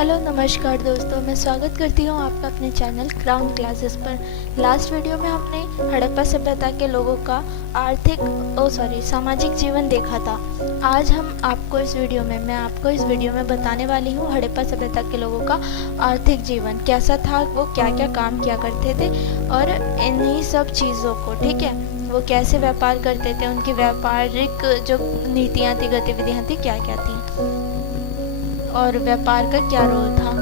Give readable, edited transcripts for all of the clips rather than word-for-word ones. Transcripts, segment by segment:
Hello नमस्कार दोस्तों, मैं स्वागत करती हूँ आपका अपने चैनल क्राउन क्लासेस पर। लास्ट वीडियो में हमने हड़प्पा सभ्यता के लोगों का सामाजिक जीवन देखा था। आज मैं आपको इस वीडियो में बताने वाली हूँ हड़प्पा सभ्यता के लोगों का आर्थिक जीवन कैसा था, वो क्या क्या काम किया करते थे और इन्हीं सब चीज़ों को, ठीक है, वो कैसे व्यापार करते थे, उनकी व्यापारिक जो नीतियाँ थी, गतिविधियाँ थी, क्या क्या थी और व्यापार का क्या रोल था।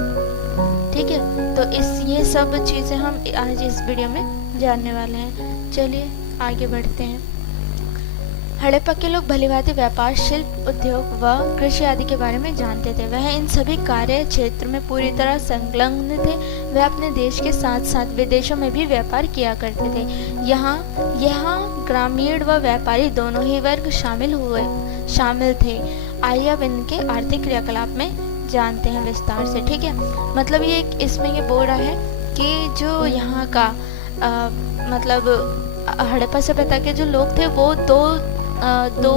ठीक है, तो ये सब चीज़ें हम आज इस वीडियो में जानने वाले हैं। चलिए आगे बढ़ते हैं। हड़प्पा के लोग भलीभांति व्यापार, शिल्प, उद्योग व कृषि आदि के बारे में जानते थे। वह इन सभी कार्य क्षेत्र में पूरी तरह संलग्न थे। वह अपने देश के साथ साथ विदेशों में भी व्यापार किया करते थे। यहाँ ग्रामीण व व्यापारी दोनों ही वर्ग शामिल थे। आइए अब इनके आर्थिक क्रियाकलाप में जानते हैं विस्तार से। ठीक है, मतलब इसमें ये बोल रहा है कि जो यहाँ का हड़प्पा सभ्यता के जो लोग थे वो दो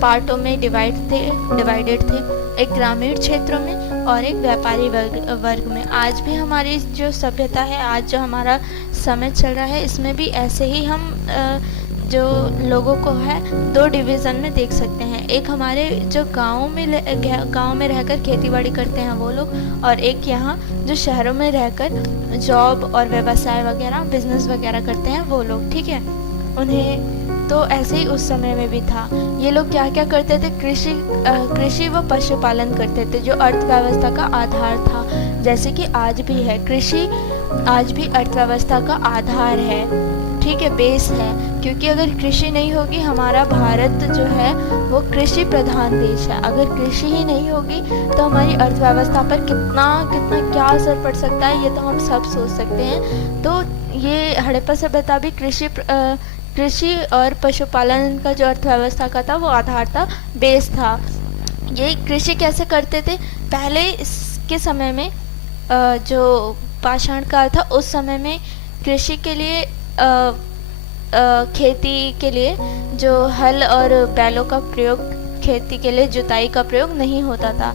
पार्टों में डिवाइडेड थे, एक ग्रामीण क्षेत्रों में और एक व्यापारी वर्ग में। आज भी हमारी जो सभ्यता है, आज जो हमारा समय चल रहा है, इसमें भी ऐसे ही हम जो लोगों को है दो डिवीज़न में देख सकते हैं। एक हमारे जो गाँव में रहकर खेतीबाड़ी करते हैं वो लोग, और एक यहाँ जो शहरों में रहकर जॉब और व्यवसाय वगैरह, बिजनेस वगैरह करते हैं वो लोग। ठीक है, उन्हें तो ऐसे ही उस समय में भी था। ये लोग क्या क्या करते थे? कृषि व पशुपालन करते थे, जो अर्थव्यवस्था का आधार था। जैसे कि आज भी है, कृषि आज भी अर्थव्यवस्था का आधार है, ठीक है, बेस है। क्योंकि अगर कृषि नहीं होगी, हमारा भारत जो है वो कृषि प्रधान देश है। अगर कृषि ही नहीं होगी तो हमारी अर्थव्यवस्था पर कितना क्या असर पड़ सकता है, ये तो हम सब सोच सकते हैं। तो ये हड़प्पा सभ्यता भी कृषि और पशुपालन का जो अर्थव्यवस्था का था वो आधार था, बेस था। ये कृषि कैसे करते थे? पहले इसके समय में जो पाषाण काल था, उस समय में कृषि के लिए खेती के लिए जो हल और बैलों का प्रयोग, खेती के लिए जुताई का प्रयोग नहीं होता था,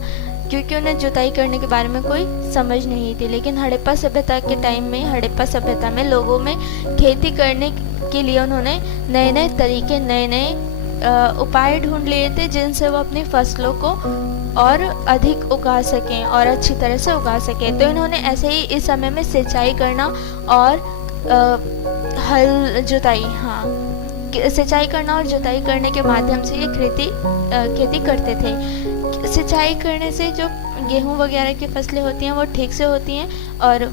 क्योंकि उन्हें जुताई करने के बारे में कोई समझ नहीं थी। लेकिन हड़प्पा सभ्यता के टाइम में, हड़प्पा सभ्यता में लोगों में खेती करने के लिए उन्होंने नए तरीके, नए उपाय ढूंढ लिए थे, जिनसे वो अपनी फसलों को और अधिक उगा सकें और अच्छी तरह से उगा सकें। तो इन्होंने ऐसे ही इस समय में सिंचाई करना और सिंचाई करना और जुताई करने के माध्यम से ये खेती करते थे। सिंचाई करने से जो गेहूं वगैरह की फसलें होती हैं वो ठीक से होती हैं, और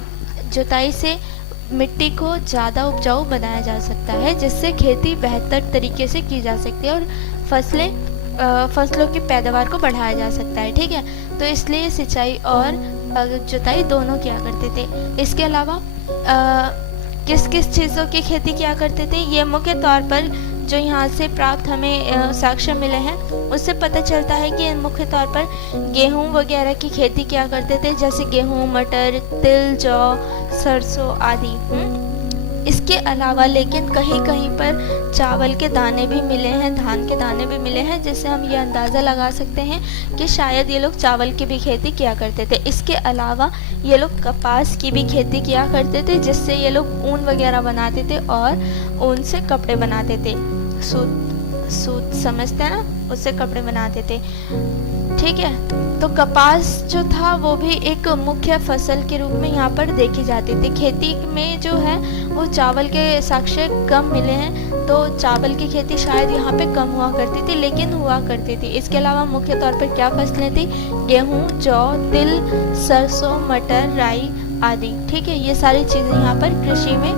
जुताई से मिट्टी को ज़्यादा उपजाऊ बनाया जा सकता है, जिससे खेती बेहतर तरीके से की जा सकती है और फसलों की पैदावार को बढ़ाया जा सकता है। ठीक है, तो इसलिए सिंचाई और जुताई दोनों किया करते थे। इसके अलावा किस किस चीज़ों की खेती किया करते थे, ये मुख्य तौर पर जो यहाँ से प्राप्त हमें साक्ष्य मिले हैं उससे पता चलता है कि मुख्य तौर पर गेहूँ वगैरह की खेती किया करते थे, जैसे गेहूँ, मटर, तिल, जौ, सरसों आदि। इसके अलावा लेकिन कहीं कहीं पर चावल के दाने भी मिले हैं, धान के दाने भी मिले हैं, जिससे हम ये अंदाज़ा लगा सकते हैं कि शायद ये लोग चावल की भी खेती किया करते थे। इसके अलावा ये लोग कपास की भी खेती किया करते थे, जिससे ये लोग ऊन वगैरह बनाते थे और ऊन से कपड़े बनाते थे। सूत समझते हैं ना, उससे कपड़े बनाते थे। ठीक है, तो कपास जो था वो भी एक मुख्य फसल के रूप में यहाँ पर देखी जाती थी। खेती में जो है वो चावल के साक्ष्य कम मिले हैं, तो चावल की खेती शायद यहाँ पे कम हुआ करती थी, लेकिन हुआ करती थी। इसके अलावा मुख्य तौर पर क्या फसलें थी? गेहूँ, जौ, तिल, सरसों, मटर, राई आदि। ठीक है, ये सारी चीज़ें यहाँ पर कृषि में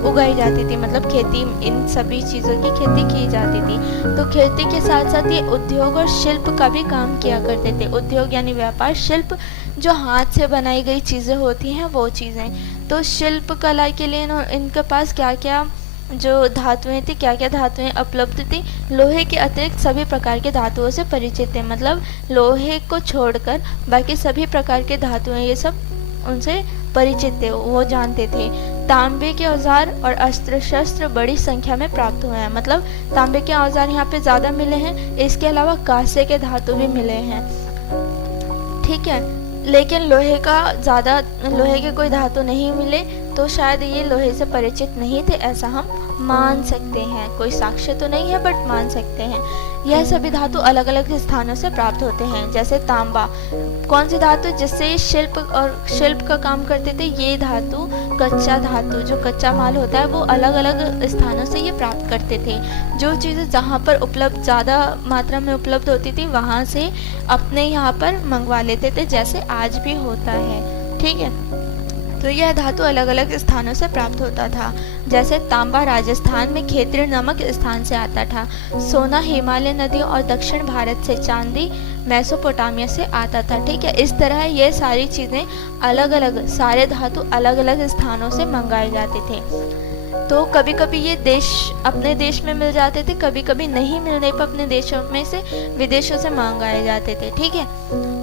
उगाई जाती थी, मतलब खेती, इन सभी चीज़ों की खेती की जाती थी। तो खेती के साथ साथ ये उद्योग और शिल्प का भी काम किया करते थे। उद्योग यानी व्यापार, शिल्प जो हाथ से बनाई गई चीज़ें होती हैं वो चीज़ें। तो शिल्प कला के लिए इनके पास क्या क्या जो धातुएं थी, क्या क्या धातुएं उपलब्ध थी? लोहे के अतिरिक्त सभी प्रकार के धातुओं से परिचित थे, मतलब लोहे को छोड़कर बाकी सभी प्रकार के धातुएं ये सब उनसे परिचित थे, वो जानते थे। तांबे के औजार और अस्त्र शस्त्र बड़ी संख्या में प्राप्त हुए हैं, मतलब तांबे के औजार यहाँ पे ज़्यादा मिले हैं। इसके अलावा कांसे के धातु भी मिले हैं। ठीक है, लेकिन लोहे के कोई धातु नहीं मिले, तो शायद ये लोहे से परिचित नहीं थे, ऐसा हम मान सकते हैं। कोई साक्ष्य तो नहीं है बट मान सकते हैं। यह सभी धातु अलग अलग स्थानों से प्राप्त होते हैं। जैसे तांबा, कौन सी धातु जिससे शिल्प का काम करते थे, ये धातु कच्चा धातु, जो कच्चा माल होता है वो अलग अलग स्थानों से ये प्राप्त करते थे। जो चीज़ें जहाँ पर ज़्यादा मात्रा में उपलब्ध होती थी वहाँ से अपने यहाँ पर मंगवा लेते थे, जैसे आज भी होता है। ठीक है, तो यह धातु अलग अलग स्थानों से प्राप्त होता था। जैसे तांबा राजस्थान में खेत्री नामक स्थान से आता था, सोना हिमालय नदियों और दक्षिण भारत से, चांदी मेसोपोटामिया से आता था। ठीक है, इस तरह ये सारी चीज़ें अलग अलग, सारे धातु अलग अलग स्थानों से मंगाए जाते थे। तो कभी कभी ये अपने देश में मिल जाते थे, कभी कभी नहीं मिलने पर अपने देशों में से विदेशों से मंगाए जाते थे। ठीक है,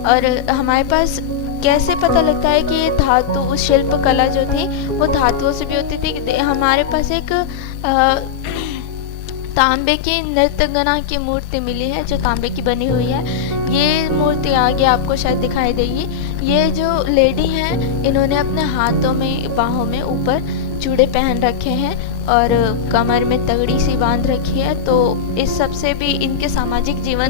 और हमारे पास कैसे पता लगता है कि ये धातु शिल्प कला जो थी वो धातुओं से भी होती थी। हमारे पास एक तांबे की नृत्यगना की मूर्ति मिली है, जो तांबे की बनी हुई है। ये मूर्ति आगे आपको शायद दिखाई देगी। ये जो लेडी हैं, इन्होंने अपने हाथों में, बाहों में ऊपर चूड़े पहन रखे हैं और कमर में तगड़ी सी बांध रखी है। तो इस सब से भी इनके सामाजिक जीवन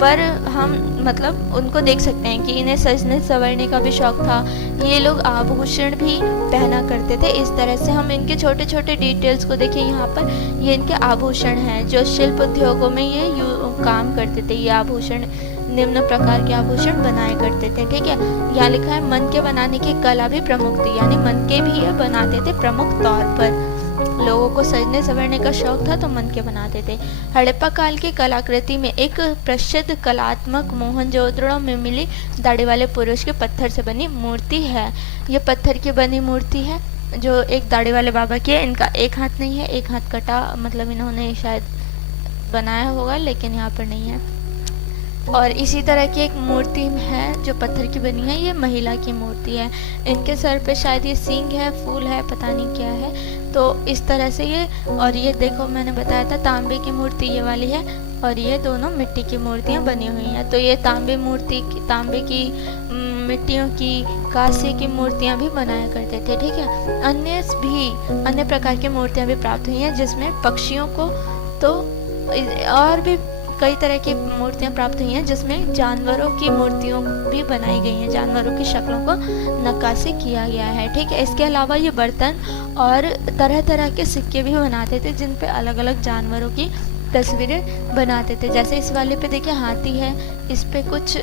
पर हम मतलब उनको देख सकते हैं कि इन्हें सजने संवरने का भी शौक था। ये लोग आभूषण भी पहना करते थे। इस तरह से हम इनके छोटे छोटे डिटेल्स को देखें। यहाँ पर ये इनके आभूषण हैं, जो शिल्प उद्योगों में ये काम करते थे। ये आभूषण निम्न प्रकार के आभूषण बनाए करते थे। ठीक है, यहाँ लिखा है मन के बनाने की कला भी प्रमुख थी, यानी मन के भी ये बनाते थे प्रमुख तौर पर। लोगों को सजने संवरने का शौक था तो मन के बनाते थे। हड़प्पा काल की कलाकृति में एक प्रसिद्ध कलात्मक मोहनजोदड़ो में मिली दाढ़ी वाले पुरुष के पत्थर से बनी मूर्ति है। ये पत्थर की बनी मूर्ति है जो एक दाढ़ी वाले बाबा की है। इनका एक हाथ नहीं है, एक हाथ कटा, मतलब इन्होंने शायद बनाया होगा लेकिन यहाँ पर नहीं है। और इसी तरह की एक मूर्ति है जो पत्थर की बनी है, ये महिला की मूर्ति है। इनके सर पे शायद ये सींग है, फूल है, पता नहीं क्या है। तो इस तरह से ये, और ये देखो मैंने बताया था तांबे की मूर्ति ये वाली है, और ये दोनों मिट्टी की मूर्तियाँ बनी हुई हैं। तो ये तांबे की मिट्टियों की, कांसे की मूर्तियाँ भी बनाया करते थे। ठीक है, अन्य प्रकार की मूर्तियाँ भी प्राप्त हुई हैं, जिसमें पक्षियों को, तो और भी कई तरह की मूर्तियाँ प्राप्त हुई हैं, जिसमें जानवरों की मूर्तियों भी बनाई गई हैं, जानवरों की शक्लों को नक्काशी किया गया है। ठीक है, इसके अलावा ये बर्तन और तरह तरह के सिक्के भी बनाते थे, जिन पे अलग अलग जानवरों की तस्वीरें बनाते थे। जैसे इस वाले पे देखिए हाथी है, इस पे कुछ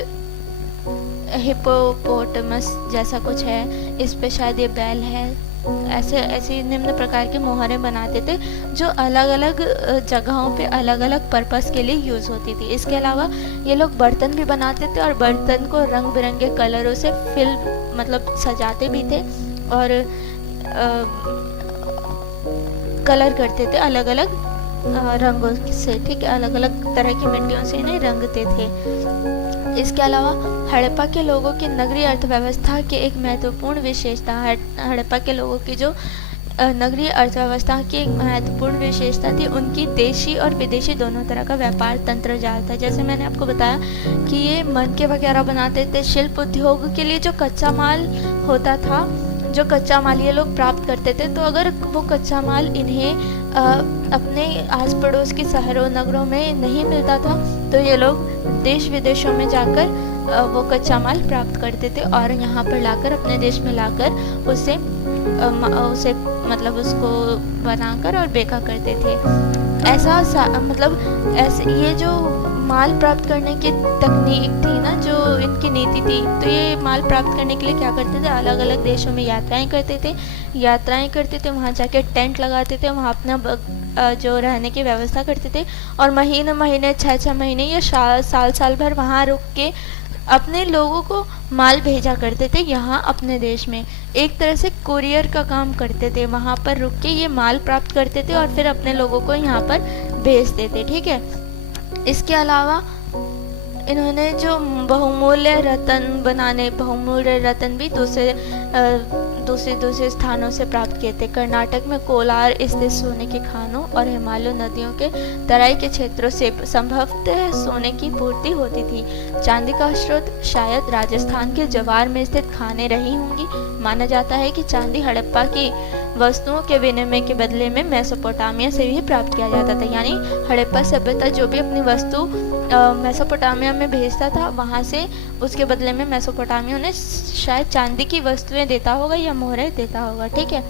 हिप्पोपोटामस जैसा कुछ है, इस पे शायद ये बैल है। ऐसे निम्न प्रकार के मोहरें बनाते थे, जो अलग अलग जगहों पे अलग अलग पर्पस के लिए यूज़ होती थी। इसके अलावा ये लोग बर्तन भी बनाते थे, और बर्तन को रंग बिरंगे कलरों से मतलब सजाते भी थे, और कलर करते थे अलग अलग रंगों से। ठीक है, अलग अलग तरह की मिट्टियों से इन्हें रंगते थे। इसके अलावा हड़प्पा के लोगों की नगरीय अर्थव्यवस्था की एक महत्वपूर्ण विशेषता, हड़प्पा के लोगों की जो नगरीय अर्थव्यवस्था की एक महत्वपूर्ण विशेषता थी, उनकी देशी और विदेशी दोनों तरह का व्यापार तंत्र जाल था। जैसे मैंने आपको बताया कि ये मनके वगैरह बनाते थे। शिल्प उद्योग के लिए जो कच्चा माल होता था, जो कच्चा माल ये लोग प्राप्त करते थे, तो अगर वो कच्चा माल इन्हें अपने आस पड़ोस के शहरों नगरों में नहीं मिलता था, तो ये लोग देश विदेशों में जाकर वो कच्चा माल प्राप्त करते थे, और यहाँ पर लाकर, अपने देश में लाकर उसे मतलब उसको बनाकर और बेचा करते थे। ऐसे ये जो माल प्राप्त करने की तकनीक थी ना, जो इनकी नीति थी, तो ये माल प्राप्त करने के लिए क्या करते थे, अलग अलग देशों में यात्राएं करते थे। वहाँ जाके टेंट लगाते थे, वहाँ अपना जो रहने की व्यवस्था करते थे, और महीने 6 महीने या साल भर वहाँ रुक के अपने लोगों को माल भेजा करते थे यहाँ अपने देश में। एक तरह से कुरियर का काम करते थे, वहाँ पर रुक के ये माल प्राप्त करते थे और फिर अपने लोगों को यहाँ पर भेजते थे। ठीक है, इसके अलावा इन्होंने जो बहुमूल्य रत्न भी दूसरे दूसरे स्थानों से प्राप्त किए थे। कर्नाटक में कोलार स्थित सोने के खानों और हिमालय नदियों के तराई के क्षेत्रों से संभवतः सोने की पूर्ति होती थी। चांदी का स्रोत शायद राजस्थान के जवार में स्थित खानें रही होंगी। माना जाता है कि चांदी हड़प्पा की वस्तुओं के विनिमय के बदले में मेसोपोटामिया से भी प्राप्त किया जाता था। यानी हड़प्पा सभ्यता जो भी अपनी वस्तु मेसोपोटामिया में भेजता था, वहाँ से उसके बदले में मेसोपोटामिया ने शायद चांदी की वस्तुएं देता होगा या मोहरें देता होगा। ठीक है।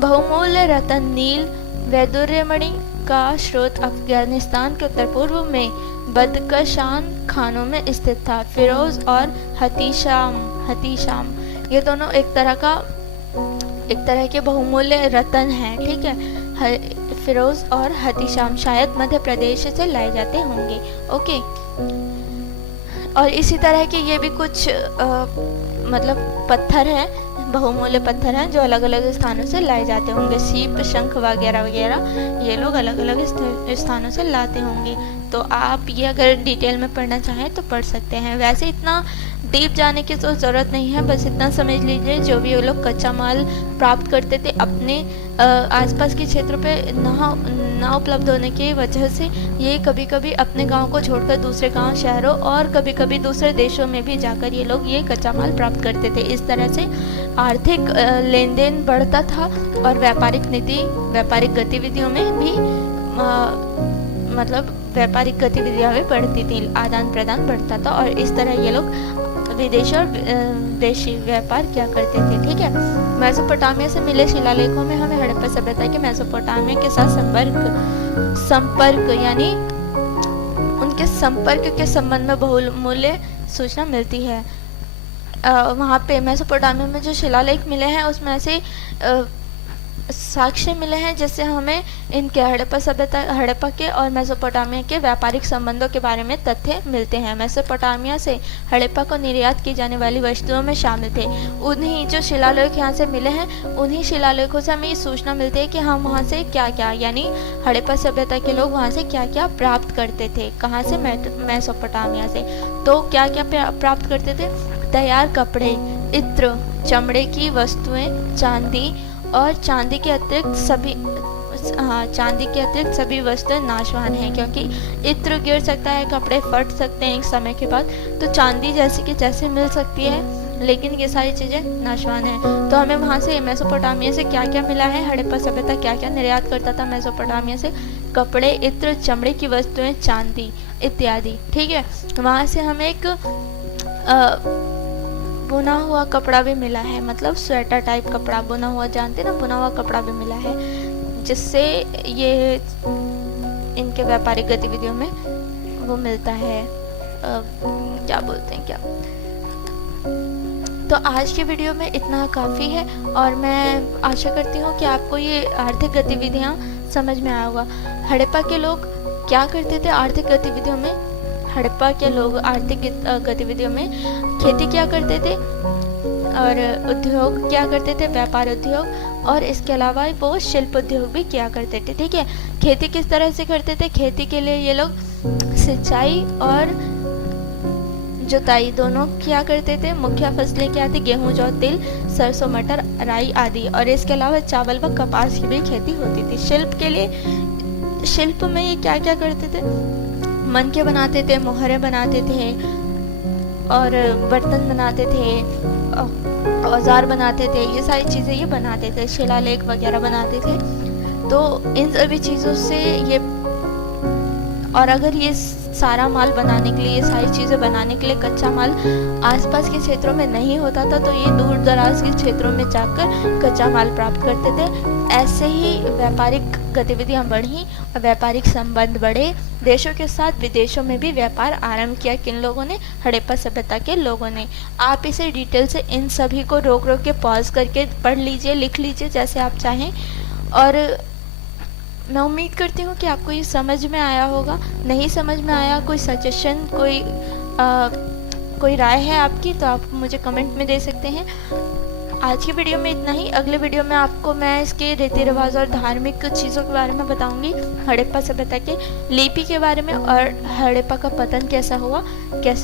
बहुमूल्य रत्न नील वैदुर्यमणि का स्रोत अफगानिस्तान के उत्तर पूर्व में बदकशान खानों में स्थित था। फिरोज और हतीशाम ये दोनों एक तरह के बहुमूल्य रत्न हैं। ठीक है। फिरोज और हतीशाम शायद मध्य प्रदेश से लाए जाते होंगे। ओके। और इसी तरह के ये भी कुछ मतलब पत्थर हैं, बहुमूल्य पत्थर हैं जो अलग अलग स्थानों से लाए जाते होंगे। सीप, शंख वगैरह वगैरह ये लोग अलग अलग स्थानों से लाते होंगे। तो आप ये अगर डिटेल में पढ़ना चाहें तो पढ़ सकते हैं। वैसे इतना डीप जाने की तो ज़रूरत नहीं है, बस इतना समझ लीजिए जो भी वो लोग कच्चा माल प्राप्त करते थे अपने आसपास के क्षेत्रों पे ना उपलब्ध होने की वजह से ये कभी कभी अपने गांव को छोड़कर दूसरे गांव, शहरों और कभी कभी दूसरे देशों में भी जाकर ये लोग ये कच्चा माल प्राप्त करते थे। इस तरह से आर्थिक लेन देन बढ़ता था और व्यापारिक गतिविधियों में भी मतलब व्यापारिक गतिविधियां भी बढ़ती थी, आदान प्रदान बढ़ता था और इस तरह ये लोग विदेश और देशी व्यापार क्या करते थे। ठीक है। मेसोपोटामिया से मिले शिलालेखों में हमें हड़प्पा सभ्यता के मेसोपोटामिया के साथ संपर्क यानी उनके संपर्क के संबंध में बहुमूल्य सूचना मिलती है। वहाँ पे मेसोपोटामिया में जो शिलालेख मिले हैं उसमें ऐसे साक्ष्य मिले हैं जिससे हमें इनके हड़प्पा के और मेसोपोटामिया के व्यापारिक संबंधों के बारे में तथ्य मिलते हैं। मेसोपोटामिया से हड़प्पा को निर्यात की जाने वाली वस्तुओं में शामिल थे। उन्हीं जो शिलालेख यहाँ से मिले हैं उन्हीं शिलालेखों से हमें ये सूचना मिलती है कि हम वहाँ से क्या क्या यानी हड़प्पा सभ्यता के लोग वहाँ से क्या क्या प्राप्त करते थे। कहाँ से? मेसोपोटामिया से। तो क्या क्या प्राप्त करते थे? तैयार कपड़े, इत्र, चमड़े की वस्तुएं, चांदी और चांदी के अतिरिक्त सभी वस्तुएं नाशवान हैं क्योंकि इत्र गिर सकता है, कपड़े फट सकते हैं एक समय के बाद। तो चांदी जैसे मिल सकती है लेकिन ये सारी चीज़ें नाशवान हैं। तो हमें वहाँ से मेसोपोटामिया से क्या क्या मिला है, हड़प्पा सभ्यता क्या क्या निर्यात करता था मेसोपोटामिया से? कपड़े, इत्र, चमड़े की वस्तुएं, चांदी इत्यादि। ठीक है। वहाँ से हमें एक बुना हुआ कपड़ा भी मिला है, मतलब स्वेटर टाइप कपड़ा, बुना हुआ जानते ना, बुना हुआ कपड़ा भी मिला है जिससे ये इनके व्यापारिक गतिविधियों में वो मिलता है। क्या बोलते हैं क्या। तो आज के वीडियो में इतना काफ़ी है और मैं आशा करती हूँ कि आपको ये आर्थिक गतिविधियाँ समझ में आया होगा। हड़प्पा के लोग क्या करते थे आर्थिक गतिविधियों में? हड़प्पा के लोग आर्थिक गतिविधियों में खेती क्या करते थे और उद्योग क्या करते थे, व्यापार उद्योग, और इसके अलावा वो शिल्प उद्योग भी किया करते थे। ठीक है। खेती किस तरह से करते थे? खेती के लिए ये लोग सिंचाई और जुताई दोनों किया करते थे। मुख्य फसलें क्या थी? गेहूं, जौ, तिल, सरसों, मटर, राई आदि, और इसके अलावा चावल व कपास की भी खेती होती थी। शिल्प में ये क्या क्या करते थे? मनके बनाते थे, मोहरें बनाते थे और बर्तन बनाते थे, औजार बनाते थे, ये सारी चीज़ें ये बनाते थे, शिलालेख वगैरह बनाते थे। तो इन सभी चीज़ों से ये, और अगर ये सारा माल बनाने के लिए, ये सारी चीज़ें बनाने के लिए कच्चा माल आसपास के क्षेत्रों में नहीं होता था तो ये दूर दराज के क्षेत्रों में जाकर कच्चा माल प्राप्त करते थे। ऐसे ही व्यापारिक गतिविधियां बढ़ी और व्यापारिक संबंध बढ़े। देशों के साथ विदेशों में भी व्यापार आरंभ किया। किन लोगों ने? हड़प्पा सभ्यता के लोगों ने। आप इसे डिटेल से इन सभी को रोक के पॉज करके पढ़ लीजिए, लिख लीजिए जैसे आप चाहें। और मैं उम्मीद करती हूँ कि आपको ये समझ में आया होगा। नहीं समझ में आया, कोई सजेशन, कोई राय है आपकी तो आप मुझे कमेंट में दे सकते हैं। आज की वीडियो में इतना ही। अगले वीडियो में आपको मैं इसके रीति रिवाज और धार्मिक चीज़ों के बारे में बताऊंगी, हड़प्पा सभ्यता के लिपि के बारे में और हड़प्पा का पतन कैसा हुआ, कैसे